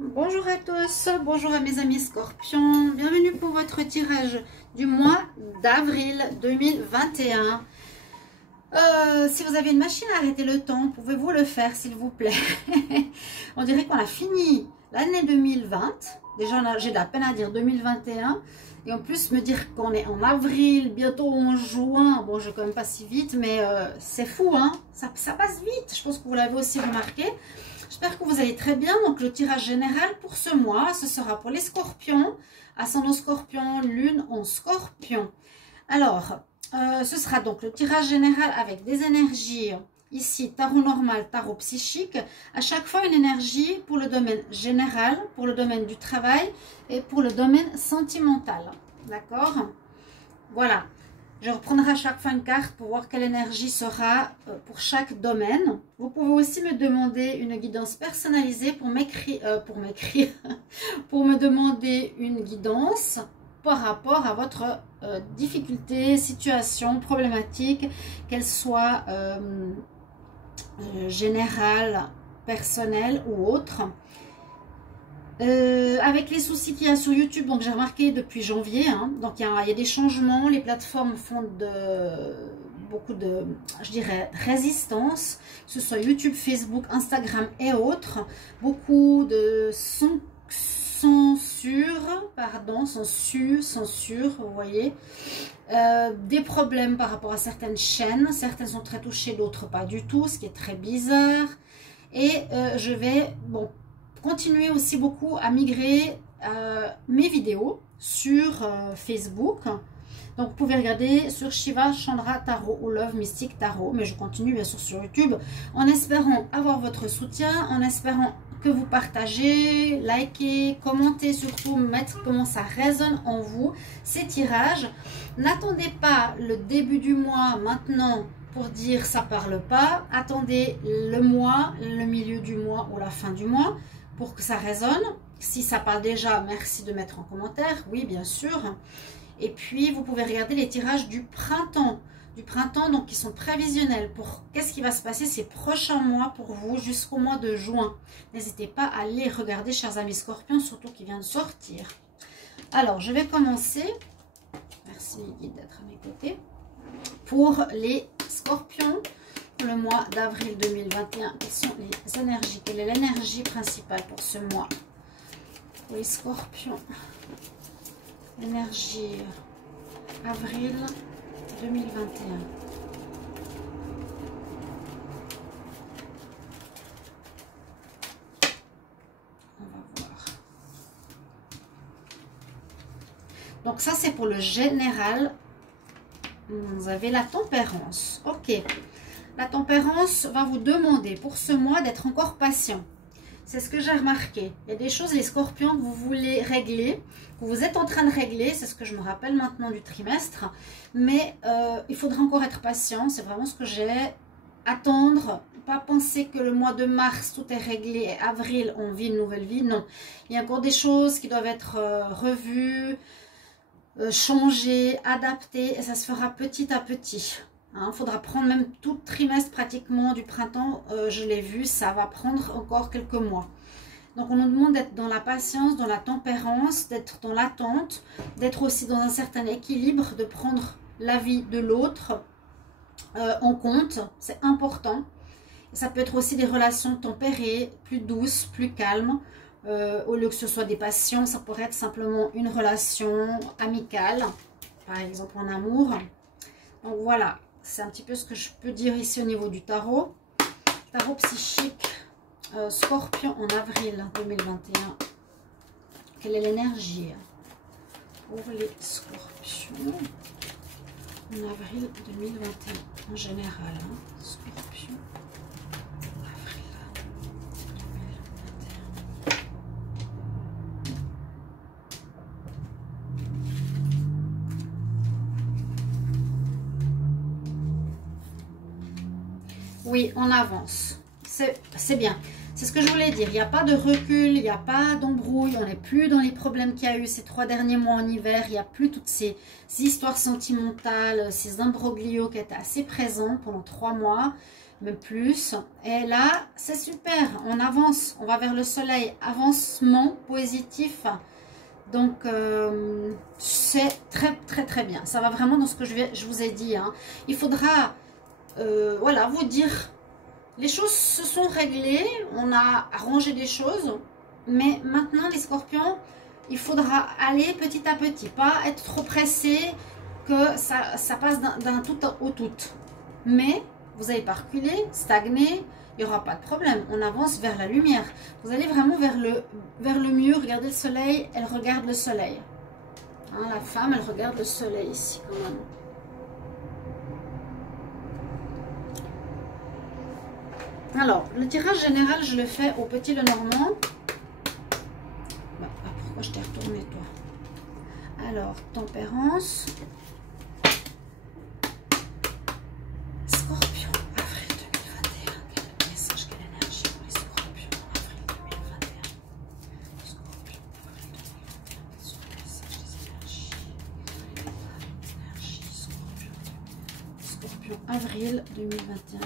Bonjour à tous, bonjour à mes amis scorpions, bienvenue pour votre tirage du mois d'avril 2021. Si vous avez une machine à arrêter le temps, pouvez-vous le faire s'il vous plaît? On dirait qu'on a fini l'année 2020, déjà j'ai de la peine à dire 2021, et en plus me dire qu'on est en avril, bientôt en juin, bon je vais quand même pas si vite, mais c'est fou hein, ça passe vite, je pense que vous l'avez aussi remarqué. J'espère que vous allez très bien. Donc le tirage général pour ce mois, ce sera pour les scorpions, ascendant scorpion, lune en scorpion. Alors, ce sera donc le tirage général avec des énergies, ici tarot normal, tarot psychique. À chaque fois une énergie pour le domaine général, pour le domaine du travail et pour le domaine sentimental. D'accord? Voilà. Je reprendrai à chaque fois une carte pour voir quelle énergie sera pour chaque domaine. Vous pouvez aussi me demander une guidance personnalisée pour pour me demander une guidance par rapport à votre difficulté, situation, problématique, qu'elle soit générale, personnelle ou autre. Avec les soucis qu'il y a sur YouTube, donc j'ai remarqué depuis janvier, hein, donc il y a des changements, les plateformes font beaucoup de, je dirais, résistance, que ce soit YouTube, Facebook, Instagram et autres, beaucoup de censure, vous voyez, des problèmes par rapport à certaines chaînes, certaines sont très touchées, d'autres pas du tout, ce qui est très bizarre, et je vais, bon, continuer aussi beaucoup à migrer mes vidéos sur Facebook. Donc vous pouvez regarder sur Shiva Chandra Tarot ou Love Mystic Tarot, mais je continue bien sûr sur YouTube en espérant avoir votre soutien, en espérant que vous partagez, likez, commentez, surtout mettre comment ça résonne en vous ces tirages. N'attendez pas le début du mois maintenant pour dire ça parle pas, attendez le mois, le milieu du mois ou la fin du mois pour que ça résonne. Si ça parle déjà, merci de mettre en commentaire, oui bien sûr. Et puis vous pouvez regarder les tirages du printemps, donc qui sont prévisionnels pour qu'est-ce qui va se passer ces prochains mois pour vous jusqu'au mois de juin. N'hésitez pas à les regarder, chers amis scorpions, surtout qui vient de sortir. Alors je vais commencer, merci les guides d'être à mes côtés, pour les scorpions. Le mois d'avril 2021, quelles sont les énergies? Quelle est l'énergie principale pour ce mois? Pour les scorpions, énergie avril 2021. On va voir. Donc ça c'est pour le général. Vous avez la tempérance. Ok. La tempérance va vous demander pour ce mois d'être encore patient. C'est ce que j'ai remarqué. Il y a des choses, les scorpions, que vous voulez régler, que vous êtes en train de régler. C'est ce que je me rappelle maintenant du trimestre. Mais il faudra encore être patient. C'est vraiment ce que j'ai. Attendre. Pas penser que le mois de mars, tout est réglé. Et avril, on vit une nouvelle vie. Non. Il y a encore des choses qui doivent être revues, changées, adaptées. Et ça se fera petit à petit. Il faudra prendre même tout le trimestre pratiquement du printemps, je l'ai vu, ça va prendre encore quelques mois. Donc on nous demande d'être dans la patience, dans la tempérance, d'être dans l'attente, d'être aussi dans un certain équilibre, de prendre l'avis de l'autre en compte, c'est important. Et ça peut être aussi des relations tempérées, plus douces, plus calmes, au lieu que ce soit des passions, ça pourrait être simplement une relation amicale, par exemple en amour. Donc voilà. C'est un petit peu ce que je peux dire ici au niveau du tarot. Tarot psychique, scorpion en avril 2021. Quelle est l'énergie pour les scorpions en avril 2021 en général, hein, scorpion, avril 2021. Oui, on avance. C'est bien. C'est ce que je voulais dire. Il n'y a pas de recul, il n'y a pas d'embrouille. On n'est plus dans les problèmes qu'il y a eu ces 3 derniers mois en hiver. Il n'y a plus toutes ces histoires sentimentales, ces imbroglios qui étaient assez présents pendant 3 mois. même plus. Et là, c'est super, on avance, on va vers le soleil, avancement positif. Donc, c'est très, très, très bien. Ça va vraiment dans ce que je vous ai dit. Hein. Il faudra, voilà, vous dire, les choses se sont réglées, on a arrangé des choses, mais maintenant, les scorpions, il faudra aller petit à petit, pas être trop pressé, que ça passe d'un tout au tout. Mais vous n'allez pas reculer, stagner, il n'y aura pas de problème. On avance vers la lumière. Vous allez vraiment vers le mieux. Regardez le soleil, elle regarde le soleil. Hein, la femme, elle regarde le soleil ici quand même. Alors, le tirage général, je le fais au petit Lenormand. Bah, pourquoi je t'ai retourné, toi? Alors, tempérance. Scorpion, avril 2021. Quel message, quelle énergie pour les scorpions en avril 2021. Scorpion, avril 2021. Quels sont les messages, les énergies? Scorpion, avril 2021.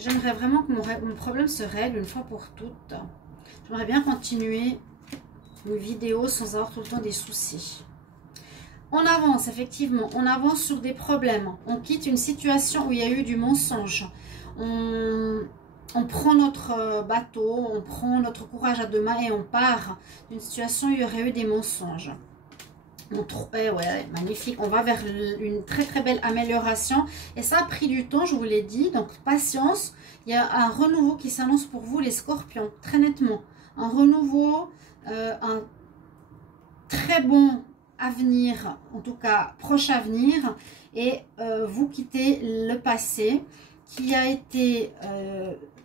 J'aimerais vraiment que mon problème se règle une fois pour toutes. J'aimerais bien continuer une vidéo sans avoir tout le temps des soucis. On avance, effectivement. On avance sur des problèmes. On quitte une situation où il y a eu du mensonge. On prend notre bateau, on prend notre courage à deux mains et on part d'une situation où il y aurait eu des mensonges. Ouais, magnifique. On va vers une très très belle amélioration. Et ça a pris du temps, je vous l'ai dit. Donc patience. Il y a un renouveau qui s'annonce pour vous les scorpions. Très nettement. Un renouveau, un très bon avenir. En tout cas, proche avenir. Et vous quittez le passé qui a été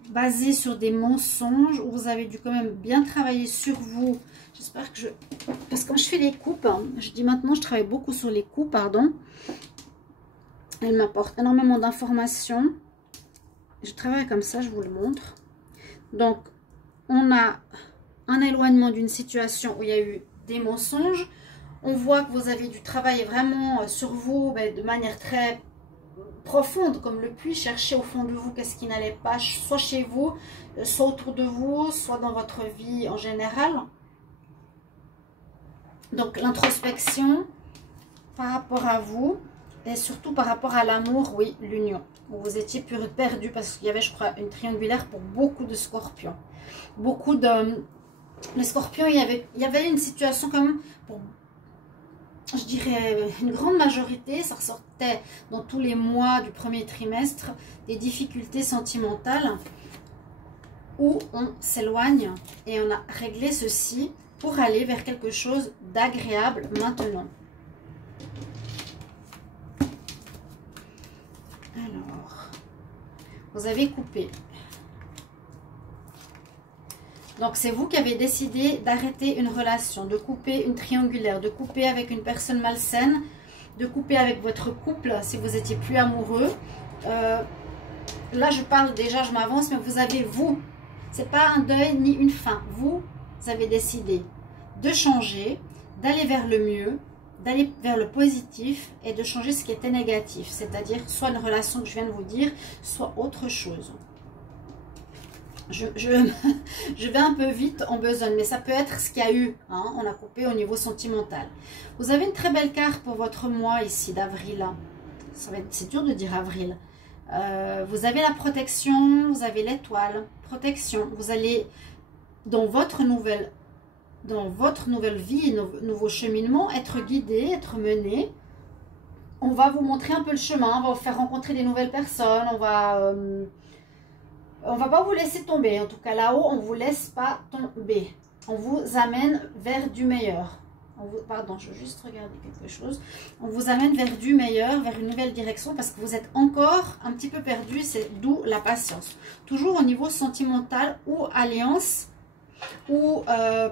basé sur des mensonges. Où vous avez dû quand même bien travailler sur vous. J'espère que parce que quand je fais les coupes, hein, je dis maintenant, je travaille beaucoup sur les coupes, pardon. Elle m'apporte énormément d'informations. Je travaille comme ça, je vous le montre. Donc, on a un éloignement d'une situation où il y a eu des mensonges. On voit que vous avez dû travailler vraiment sur vous de manière très profonde, comme le puits, chercher au fond de vous qu'est-ce qui n'allait pas, soit chez vous, soit autour de vous, soit dans votre vie en général. Donc, l'introspection par rapport à vous et surtout par rapport à l'amour, oui, l'union. Où vous étiez perdu parce qu'il y avait, je crois, une triangulaire pour beaucoup de scorpions. Beaucoup de... Les scorpions, il y avait une situation quand même, pour, je dirais, une grande majorité, ça ressortait dans tous les mois du premier trimestre, des difficultés sentimentales où on s'éloigne et on a réglé ceci pour aller vers quelque chose d'agréable maintenant. Alors, vous avez coupé. Donc, c'est vous qui avez décidé d'arrêter une relation, de couper une triangulaire, de couper avec une personne malsaine, de couper avec votre couple si vous étiez plus amoureux. Là, je parle déjà, je m'avance, mais vous avez, vous, c'est pas un deuil ni une fin. Vous avez décidé de changer, d'aller vers le mieux, d'aller vers le positif et de changer ce qui était négatif. C'est-à-dire soit une relation que je viens de vous dire, soit autre chose. Je vais un peu vite en besogne, mais ça peut être ce qu'il y a eu. Hein, on a coupé au niveau sentimental. Vous avez une très belle carte pour votre mois ici d'avril. C'est dur de dire avril. Vous avez la protection, vous avez l'étoile, protection. Vous allez dans votre nouvelle vie, nouveau cheminement, être guidé, être mené. On va vous montrer un peu le chemin, on va vous faire rencontrer des nouvelles personnes, on va pas vous laisser tomber. En tout cas, là-haut, on ne vous laisse pas tomber. On vous amène vers du meilleur. Pardon, je veux juste regarder quelque chose. On vous amène vers du meilleur, vers une nouvelle direction parce que vous êtes encore un petit peu perdu. C'est d'où la patience. Toujours au niveau sentimental ou alliance ou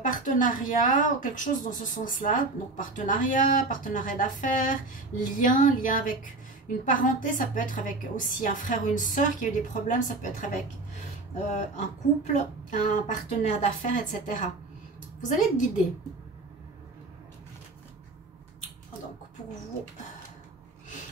partenariat, ou quelque chose dans ce sens-là. Donc, partenariat d'affaires, lien avec une parenté. Ça peut être avec aussi un frère ou une soeur qui a eu des problèmes. Ça peut être avec un couple, un partenaire d'affaires, etc. Vous allez être guidé. Donc, pour vous.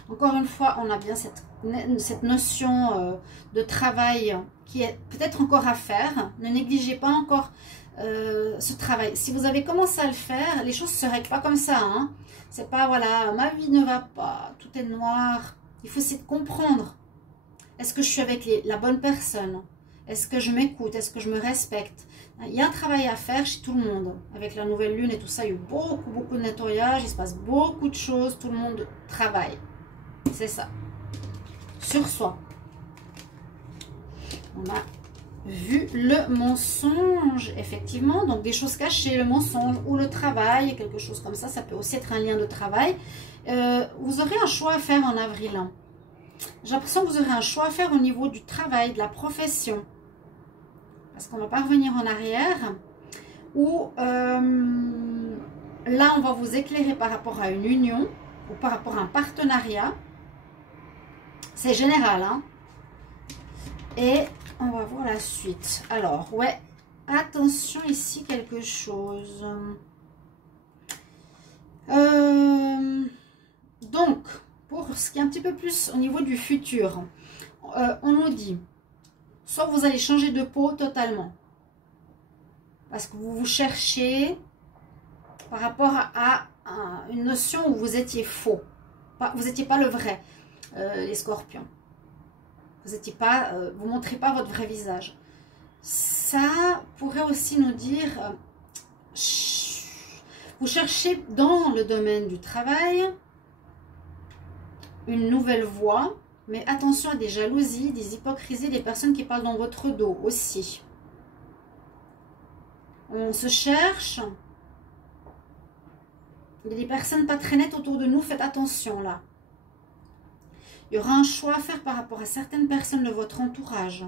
Encore une fois, on a bien cette notion de travail qui est peut-être encore à faire. Ne négligez pas encore ce travail. Si vous avez commencé à le faire, les choses ne se règlent pas comme ça. Hein. C'est pas, voilà, ma vie ne va pas, tout est noir. Il faut essayer de comprendre. Est-ce que je suis avec la bonne personne? Est-ce que je m'écoute? Est-ce que je me respecte? Il y a un travail à faire chez tout le monde. Avec la nouvelle lune et tout ça, il y a eu beaucoup de nettoyage. Il se passe beaucoup de choses. Tout le monde travaille. C'est ça. Sur soi. On a vu le mensonge, effectivement. Donc, des choses cachées, le mensonge ou le travail, quelque chose comme ça. Ça peut aussi être un lien de travail. Vous aurez un choix à faire en avril. J'ai l'impression que vous aurez un choix à faire au niveau du travail, de la profession. Parce qu'on ne va pas revenir en arrière. Ou là, on va vous éclairer par rapport à une union ou par rapport à un partenariat. C'est général, hein. Et on va voir la suite. Alors, ouais, attention ici, quelque chose. Donc, pour ce qui est un petit peu plus au niveau du futur, on nous dit, soit vous allez changer de peau totalement. Parce que vous vous cherchez par rapport à une notion où vous étiez faux. Vous n'étiez pas le vrai, les scorpions. Vous n'étiez pas, vous montrez pas votre vrai visage. Ça pourrait aussi nous dire, vous cherchez dans le domaine du travail une nouvelle voie, mais attention à des jalousies, des hypocrisies, des personnes qui parlent dans votre dos aussi. On se cherche. Il y a des personnes pas très nettes autour de nous, faites attention là. Il y aura un choix à faire par rapport à certaines personnes de votre entourage.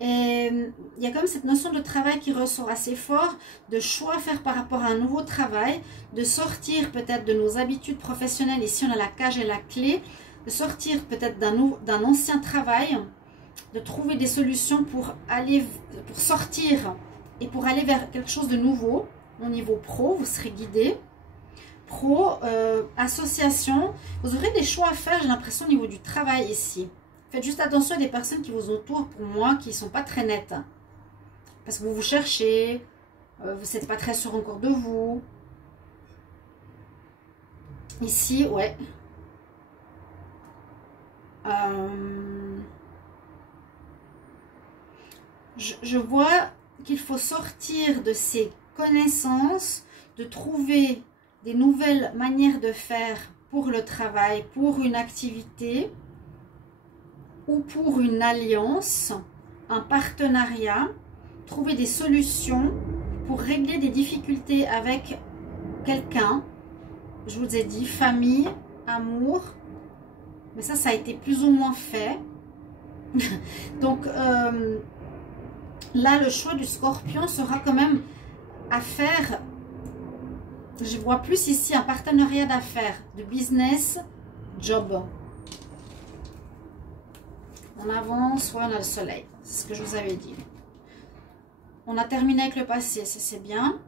Et il y a comme cette notion de travail qui ressort assez fort, de choix à faire par rapport à un nouveau travail, de sortir peut-être de nos habitudes professionnelles. Ici, on a la cage et la clé. De sortir peut-être d'un ancien travail, de trouver des solutions pour sortir et pour aller vers quelque chose de nouveau. Au niveau pro, vous serez guidé. Pro, association, vous aurez des choix à faire, j'ai l'impression, au niveau du travail ici. Faites juste attention à des personnes qui vous entourent, pour moi, qui ne sont pas très nettes. Parce que vous vous cherchez, vous n'êtes pas très sûr encore de vous. Ici, ouais. Je vois qu'il faut sortir de ces connaissances, de trouver des nouvelles manières de faire pour le travail, pour une activité ou pour une alliance, un partenariat, trouver des solutions pour régler des difficultés avec quelqu'un. Je vous ai dit famille, amour, mais ça a été plus ou moins fait. Donc là, le choix du scorpion sera quand même à faire. Je vois plus ici un partenariat d'affaires, de business, job. On avance, ouais, on a le soleil. C'est ce que je vous avais dit. On a terminé avec le passé, c'est bien.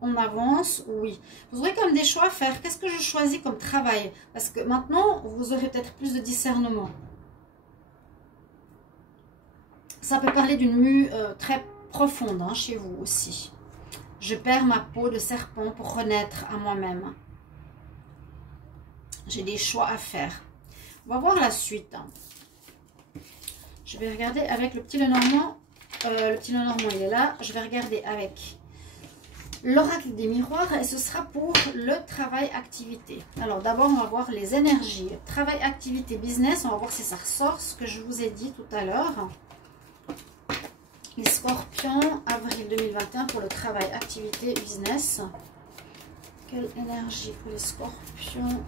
On avance, oui. Vous aurez quand même des choix à faire. Qu'est-ce que je choisis comme travail? Parce que maintenant, vous aurez peut-être plus de discernement. Ça peut parler d'une mue très profonde hein, chez vous aussi. Je perds ma peau de serpent pour renaître à moi-même. J'ai des choix à faire. On va voir la suite. Je vais regarder avec le petit Lenormand. Le petit Lenormand, il est là. Je vais regarder avec l'oracle des miroirs et ce sera pour le travail-activité. Alors d'abord, on va voir les énergies. Travail-activité, business. On va voir si ça ressort, ce que je vous ai dit tout à l'heure. Les scorpions, avril 2021 pour le travail, activité, business. Quelle énergie pour les scorpions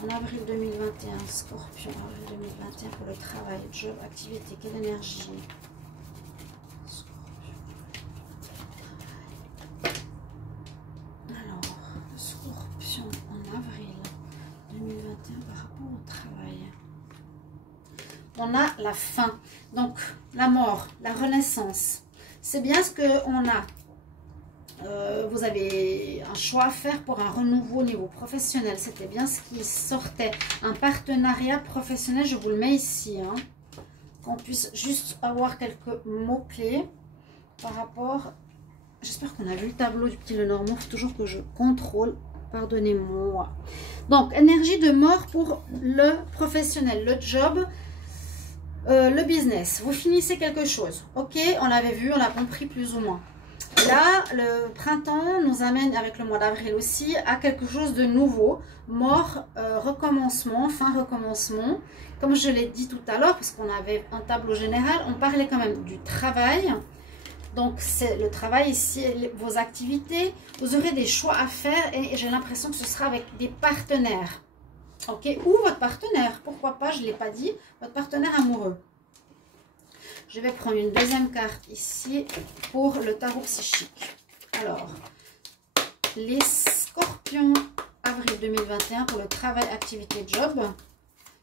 en avril 2021? Scorpion, avril 2021 pour le travail, job, activité. Quelle énergie? Scorpion. Alors, scorpion en avril 2021 par rapport au travail. On a la fin, donc la mort, la renaissance. C'est bien ce qu'on a. vous avez un choix à faire pour un renouveau au niveau professionnel. C'était bien ce qui sortait. Un partenariat professionnel, je vous le mets ici. Hein, qu'on puisse juste avoir quelques mots-clés par rapport... J'espère qu'on a vu le tableau du petit Lenormand. Il faut toujours que je contrôle. Pardonnez-moi. Donc, énergie de mort pour le professionnel, le job, le business. Vous finissez quelque chose. Ok, on l'avait vu, on l'a compris plus ou moins. Là, le printemps nous amène, avec le mois d'avril aussi, à quelque chose de nouveau. Mort, recommencement, fin recommencement. Comme je l'ai dit tout à l'heure, parce qu'on avait un tableau général, on parlait quand même du travail. Donc, c'est le travail ici, vos activités. Vous aurez des choix à faire et j'ai l'impression que ce sera avec des partenaires. Ok, ou votre partenaire, pourquoi pas, je ne l'ai pas dit, votre partenaire amoureux. Je vais prendre une deuxième carte ici pour le tarot psychique. Alors, les scorpions, avril 2021 pour le travail, activité, job.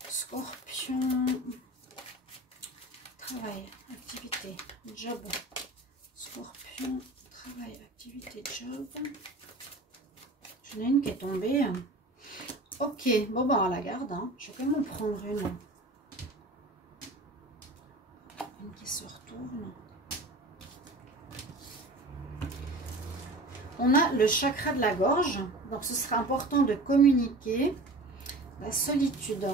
Scorpion, travail, activité, job. Scorpion, travail, activité, job. J'en ai une qui est tombée. Ok, bon, on la garde. Hein. Je vais quand même en prendre une. Une qui se retourne. On a le chakra de la gorge. Donc, ce sera important de communiquer. La solitude.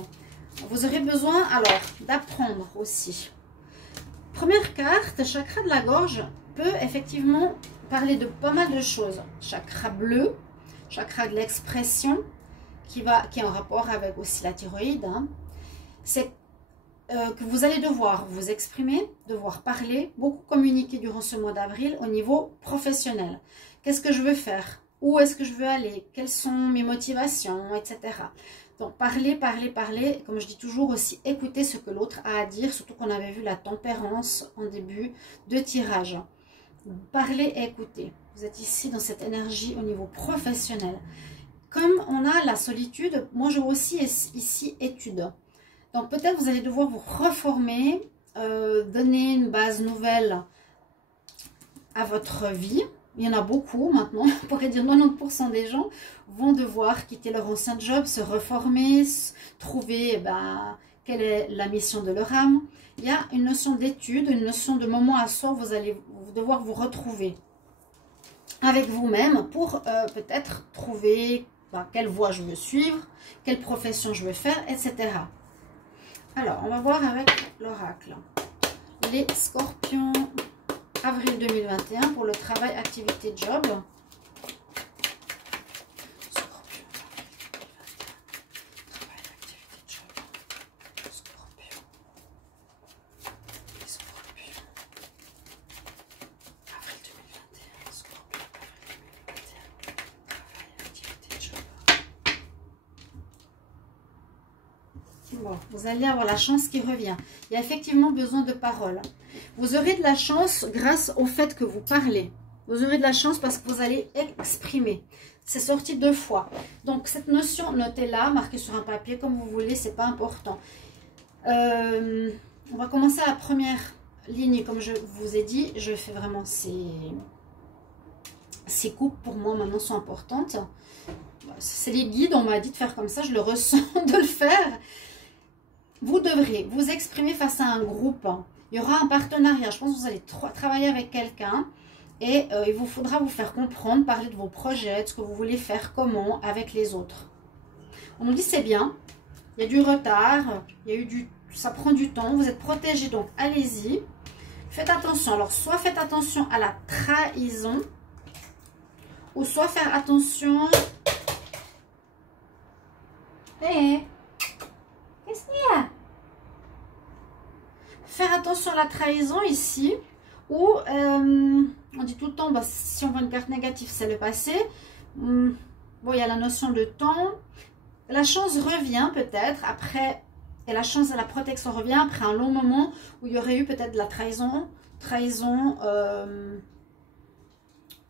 Vous aurez besoin, alors, d'apprendre aussi. Première carte, chakra de la gorge peut effectivement parler de pas mal de choses. Chakra bleu, chakra de l'expression, qui est en rapport avec aussi la thyroïde. Hein. C'est que vous allez devoir vous exprimer, devoir parler, beaucoup communiquer durant ce mois d'avril au niveau professionnel. Qu'est-ce que je veux faire? Où est-ce que je veux aller? Quelles sont mes motivations, etc. Donc, parler, parler, parler. Comme je dis toujours aussi, écouter ce que l'autre a à dire. Surtout qu'on avait vu la tempérance en début de tirage. Parler et écouter. Vous êtes ici dans cette énergie au niveau professionnel. Comme on a la solitude, moi je vois aussi ici études. Donc peut-être vous allez devoir vous reformer, donner une base nouvelle à votre vie. Il y en a beaucoup maintenant, on pourrait dire 90% des gens vont devoir quitter leur ancien job, se reformer, trouver quelle est la mission de leur âme. Il y a une notion d'étude, une notion de moment à soi, vous allez devoir vous retrouver avec vous-même pour peut-être trouver quelle voie je veux suivre, quelle profession je veux faire, etc. Alors, on va voir avec l'oracle. Les scorpions, avril 2021 pour le travail, activité, job. Scorpion, travail, activité, job. Scorpion. Scorpion. Avril 2021. Scorpion, avril 2021. Travail, activité, job. Bon, vous allez avoir la chance qui revient. Il y a effectivement besoin de paroles. Vous aurez de la chance grâce au fait que vous parlez. Vous aurez de la chance parce que vous allez exprimer. C'est sorti 2 fois. Donc, cette notion, notez-la, marquez sur un papier comme vous voulez, c'est pas important. On va commencer à la première ligne. Comme je vous ai dit, je fais vraiment ces coupes pour moi maintenant sont importantes. C'est les guides, on m'a dit de faire comme ça, je le ressens de le faire. Vous devrez vous exprimer face à un groupe. Il y aura un partenariat. Je pense que vous allez travailler avec quelqu'un et il vous faudra vous faire comprendre, parler de vos projets, de ce que vous voulez faire, comment, avec les autres. On nous dit c'est bien. Il y a du retard, il y a eu ça prend du temps. Vous êtes protégés, donc allez-y. Faites attention. Alors, soit faites attention à la trahison ou soit faire attention... Hé, qu'est-ce qu'il y a? Faire attention à la trahison ici, où on dit tout le temps, si on voit une carte négative, c'est le passé. Bon, il y a la notion de temps. La chance revient peut-être après, et la chance et la protection revient après un long moment où il y aurait eu peut-être de la trahison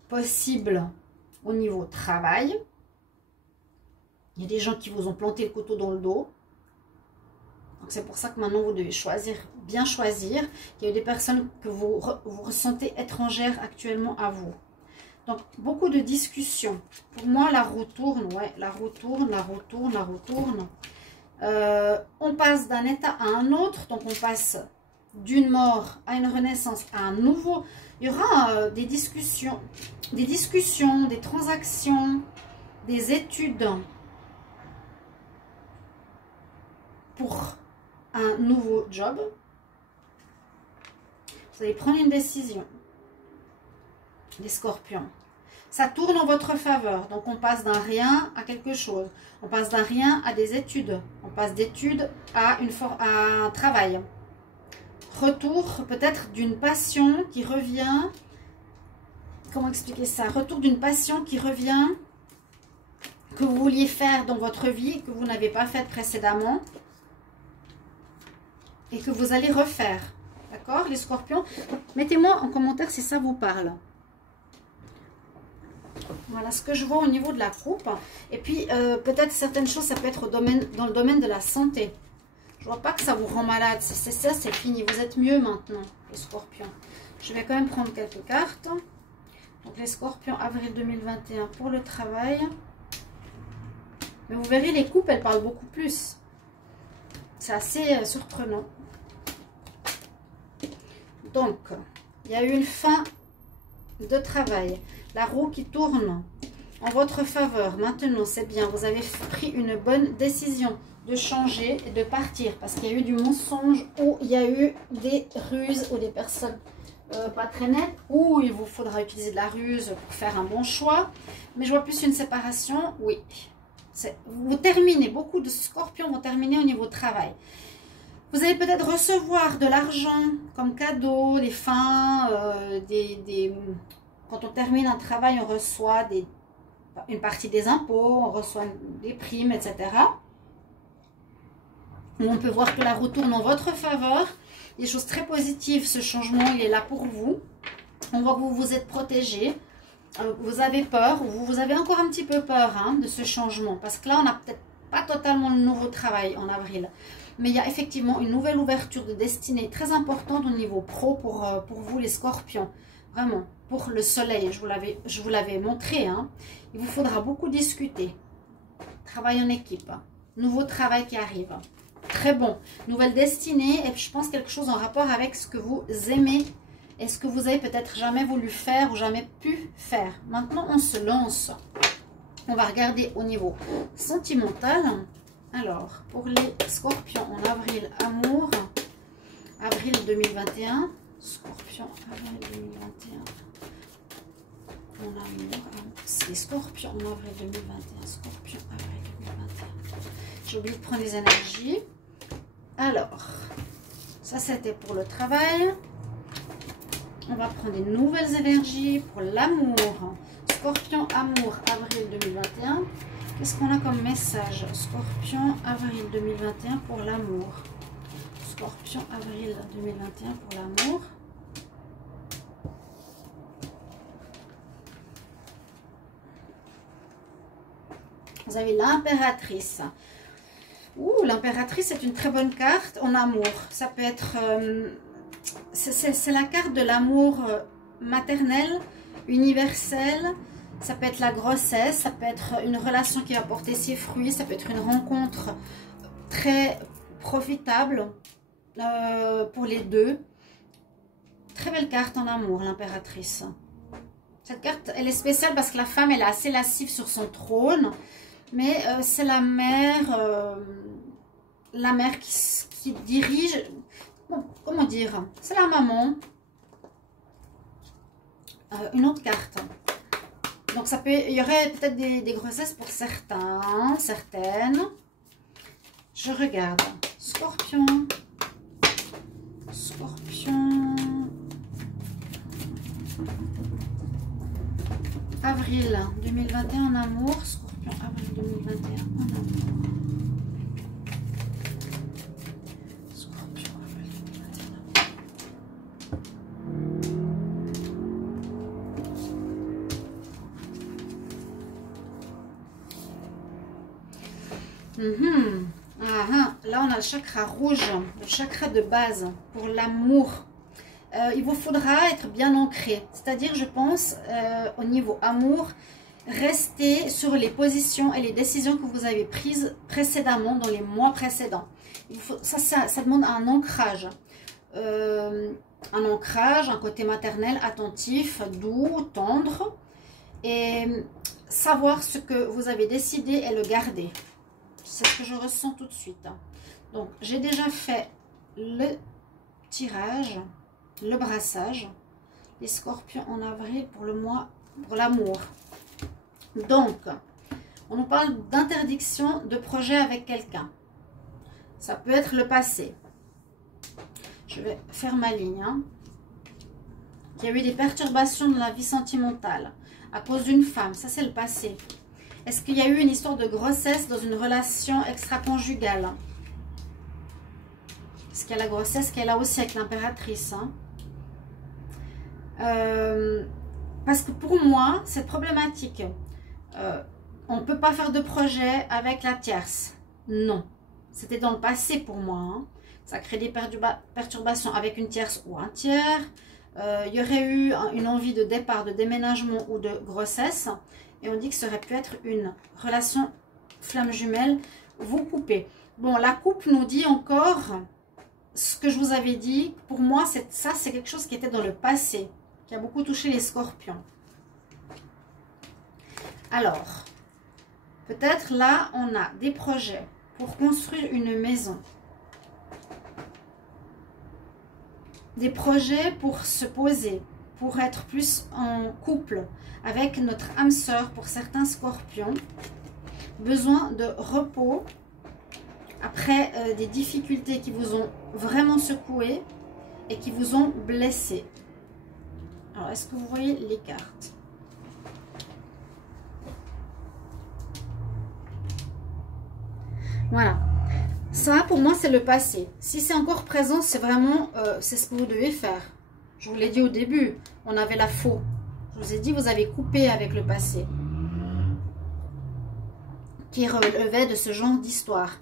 possible au niveau travail. Il y a des gens qui vous ont planté le couteau dans le dos. Donc c'est pour ça que maintenant vous devez choisir, bien choisir. Il y a des personnes que vous ressentez étrangères actuellement à vous. Donc, beaucoup de discussions. Pour moi, la roue tourne, ouais, la roue tourne, la roue tourne, la roue tourne. On passe d'un état à un autre, donc on passe d'une mort à une renaissance, à un nouveau. Il y aura des discussions, des transactions, des études pour un nouveau job. Vous allez prendre une décision, les scorpions. Ça tourne en votre faveur. Donc, on passe d'un rien à quelque chose. On passe d'un rien à des études. On passe d'études à un travail. Retour peut-être d'une passion qui revient. Comment expliquer ça? Retour d'une passion qui revient, que vous vouliez faire dans votre vie, que vous n'avez pas fait précédemment. Et que vous allez refaire. D'accord, les scorpions? Mettez-moi en commentaire si ça vous parle. Voilà ce que je vois au niveau de la coupe. Et puis, peut-être certaines choses, ça peut être dans le domaine de la santé. Je ne vois pas que ça vous rend malade. Si c'est ça, c'est fini. Vous êtes mieux maintenant, les scorpions. Je vais quand même prendre quelques cartes. Donc, les scorpions, avril 2021 pour le travail. Mais vous verrez, les coupes, elles parlent beaucoup plus. C'est assez surprenant. Donc, il y a eu une fin de travail. La roue qui tourne en votre faveur. Maintenant, c'est bien. Vous avez pris une bonne décision de changer et de partir. Parce qu'il y a eu du mensonge ou il y a eu des ruses ou des personnes pas très nettes. Ou il vous faudra utiliser de la ruse pour faire un bon choix. Mais je vois plus une séparation. Oui. Vous terminez. Beaucoup de scorpions vont terminer au niveau travail. Vous allez peut-être recevoir de l'argent comme cadeau, des fins, quand on termine un travail, on reçoit une partie des impôts, on reçoit des primes, etc. On peut voir que la roue tourne en votre faveur. Des choses très positives, ce changement, il est là pour vous. On voit que vous vous êtes protégé. Vous avez peur, vous avez encore un petit peu peur de ce changement. Parce que là, on n'a peut-être pas totalement le nouveau travail en avril. Mais il y a effectivement une nouvelle ouverture de destinée très importante au niveau pro pour vous les scorpions. Vraiment, pour le soleil, je vous l'avais montré. Il vous faudra beaucoup discuter. Travail en équipe. Nouveau travail qui arrive. Très bon. Nouvelle destinée. Et je pense quelque chose en rapport avec ce que vous aimez. Et ce que vous avez peut-être jamais voulu faire ou jamais pu faire. Maintenant, on se lance. On va regarder au niveau sentimental. Alors, pour les scorpions en avril, amour, avril 2021, scorpion, avril 2021, en amour, c'est scorpion en avril 2021, scorpion, avril 2021. J'ai oublié de prendre les énergies. Alors, ça c'était pour le travail. On va prendre des nouvelles énergies pour l'amour. Scorpion, amour, avril 2021. Qu'est-ce qu'on a comme message? Scorpion, avril 2021 pour l'amour. Scorpion, avril 2021 pour l'amour. Vous avez l'impératrice. Ouh, l'impératrice est une très bonne carte en amour. Ça peut être... c'est la carte de l'amour maternel, universel. Ça peut être la grossesse, ça peut être une relation qui va porter ses fruits, ça peut être une rencontre très profitable pour les deux. Très belle carte en amour, l'impératrice. Cette carte, elle est spéciale parce que la femme, elle est assez lascive sur son trône. Mais c'est la mère qui dirige... Bon, comment dire? C'est la maman. Une autre carte. Donc, il y aurait peut-être des grossesses pour certains, certaines. Je regarde. Scorpion. Scorpion. Avril 2021 en amour. Scorpion, avril 2021 en amour. Scorpion, avril 2021. Là, on a le chakra rouge, le chakra de base pour l'amour. il vous faudra être bien ancré. C'est-à-dire, je pense, au niveau amour, rester sur les positions et les décisions que vous avez prises précédemment, dans les mois précédents. Ça demande un ancrage. Un côté maternel, attentif, doux, tendre. Et savoir ce que vous avez décidé et le garder. C'est ce que je ressens tout de suite. Donc, j'ai déjà fait le tirage, le brassage. Les scorpions en avril pour le mois, pour l'amour. Donc, on nous parle d'interdiction de projet avec quelqu'un. Ça peut être le passé. Je vais faire ma ligne. Il y a eu des perturbations de la vie sentimentale à cause d'une femme. Ça, c'est le passé. Est-ce qu'il y a eu une histoire de grossesse dans une relation extra-conjugale? Parce qu'il y a la grossesse qu'elle a aussi avec l'impératrice. Parce que pour moi, cette problématique, on ne peut pas faire de projet avec la tierce. Non. C'était dans le passé pour moi. Ça crée des perturbations avec une tierce ou un tiers. Il y aurait eu une envie de départ, de déménagement ou de grossesse. Et on dit que ça aurait pu être une relation flamme jumelle. Vous coupez. Bon, la coupe nous dit encore ce que je vous avais dit. Pour moi, ça, c'est quelque chose qui était dans le passé, qui a beaucoup touché les scorpions. Alors, peut-être là, on a des projets pour construire une maison. Des projets pour se poser, pour être plus en couple avec notre âme sœur pour certains scorpions. Besoin de repos après des difficultés qui vous ont vraiment secoué et qui vous ont blessé. Alors, est-ce que vous voyez les cartes? Voilà. Ça, pour moi, c'est le passé. Si c'est encore présent, c'est vraiment, c'est ce que vous devez faire. Je vous l'ai dit au début, on avait la faux. Je vous ai dit, vous avez coupé avec le passé. Qui relevait de ce genre d'histoire.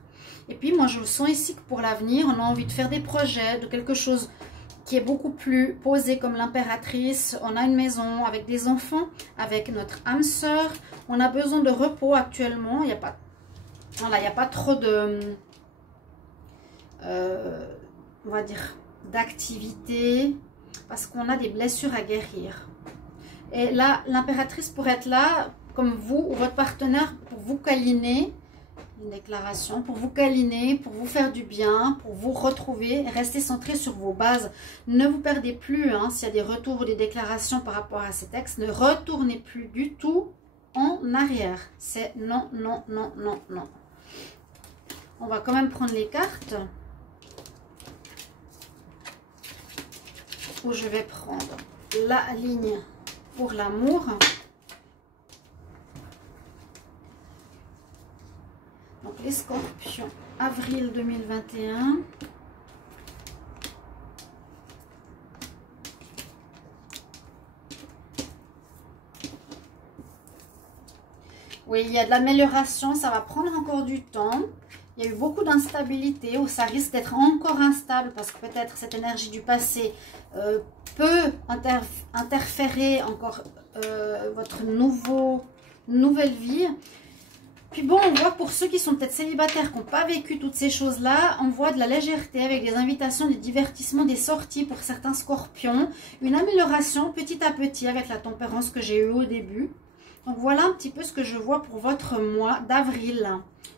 Et puis, moi, je le sens ici que pour l'avenir, on a envie de faire des projets, de quelque chose qui est beaucoup plus posé comme l'impératrice. On a une maison avec des enfants, avec notre âme sœur. On a besoin de repos actuellement. Il n'y a pas, voilà, il n'y a pas trop de... on va dire d'activité parce qu'on a des blessures à guérir. Et là, l'impératrice pourrait être là comme vous ou votre partenaire pour vous câliner, une déclaration, pour vous câliner, pour vous faire du bien, pour vous retrouver et rester centré sur vos bases. Ne vous perdez plus, hein, s'il y a des retours ou des déclarations par rapport à ces textes, ne retournez plus du tout en arrière. C'est non, non, non, non, non. On va quand même prendre les cartes. Où je vais prendre la ligne pour l'amour. Donc les scorpions, avril 2021. Oui, il y a de l'amélioration, ça va prendre encore du temps. Il y a eu beaucoup d'instabilité où ça risque d'être encore instable parce que peut-être cette énergie du passé peut interférer encore votre nouvelle vie. Puis bon, on voit pour ceux qui sont peut-être célibataires, qui n'ont pas vécu toutes ces choses-là, on voit de la légèreté avec des invitations, des divertissements, des sorties pour certains scorpions. Une amélioration petit à petit avec la tempérance que j'ai eue au début. Donc voilà un petit peu ce que je vois pour votre mois d'avril.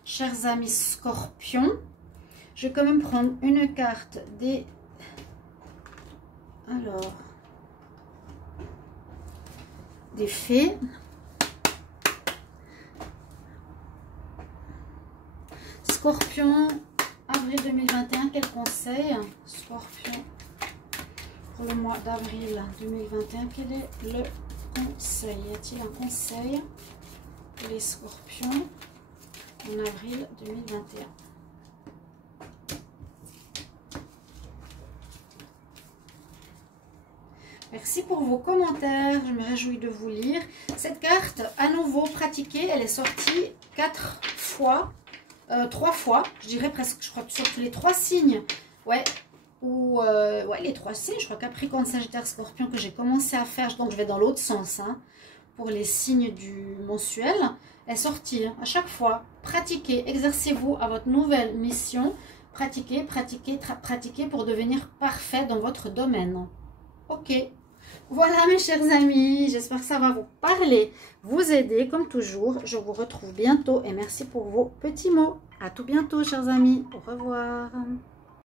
Chers amis scorpions, je vais quand même prendre une carte des... Alors, des fées. Scorpion, avril 2021, quel conseil? Scorpion, pour le mois d'avril 2021, quel est le conseil? Y a-t-il un conseil pour les scorpions en avril 2021? Merci pour vos commentaires, je me réjouis de vous lire. Cette carte, à nouveau pratiquée, elle est sortie 3 fois, je dirais presque, je crois que sur les 3 signes. Ouais, ou ouais, les 3 signes, je crois Capricorne, Sagittaire, Scorpion que j'ai commencé à faire, donc je vais dans l'autre sens, hein, pour les signes du mensuel, est sorti à chaque fois. Pratiquez, exercez-vous à votre nouvelle mission, pratiquez, pratiquez, pratiquez pour devenir parfait dans votre domaine. Ok, voilà mes chers amis, j'espère que ça va vous parler, vous aider comme toujours. Je vous retrouve bientôt et merci pour vos petits mots. À tout bientôt chers amis, au revoir.